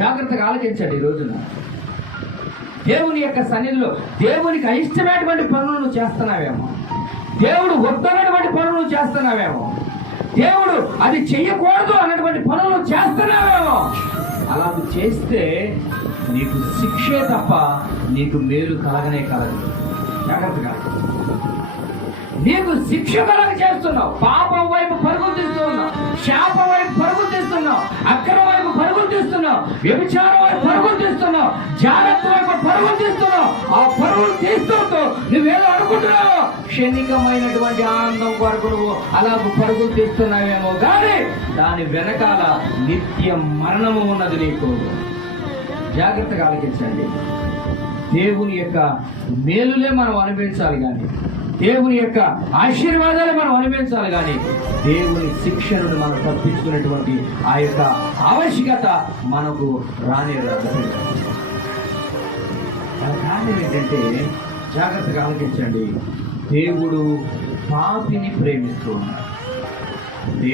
జాగ్రత్తగా ఆలోచించండి. ఈ రోజున దేవుని యొక్క సన్నిధిలో దేవునికి అయిష్టమైనటువంటి పనులు నువ్వు చేస్తున్నావేమో, దేవుడు వద్దన్నటువంటి పనులు చేస్తున్నావేమో, దేవుడు అది చెయ్యకూడదు అన్నటువంటి పనులు చేస్తున్నావేమో. అలా చేస్తే నీకు శిక్షే తప్ప నీకు మేలు కలగనే కలగదు. జాగ్రత్తగా నీకు శిక్ష కలగ చేస్తున్నావు. పాపం వైపు పరుగులు తీస్తున్నావు, శాపం వైపు పరుగులు తీస్తున్నావు, అక్రమ వైపు పరుగులు తీస్తున్నావు, వ్యభిచారం వైపు పరుగులు తీస్తున్నావు, జాగ్రత్త వైపు పరుగులు తీస్తున్నావు. ఆ పరుగులు తీస్తూ నువ్వేదో అనుకుంటున్నావు, క్షణికమైనటువంటి ఆనందం కొరకు నువ్వు అలాగ పరుగులు తీస్తున్నావేమో, కానీ దాని వెనకాల నిత్య మరణము ఉన్నది నీకు. జాగ్రత్తగా ఆలోచించండి. దేవుని యొక్క మేలులే మనం అనుభవించాలి కానీ, దేవుని యొక్క ఆశీర్వాదాలు మనం అనుభవించాలి కానీ, దేవుని శిక్షను మనం తప్పించుకునేటువంటి ఆ యొక్క ఆవశ్యకత మనకు రానేరాదు. కారణం ఏంటంటే, జాగ్రత్తగా ఆలోచించండి, దేవుడు పాపిని ప్రేమిస్తూ ఉన్నాడు. దేవుడు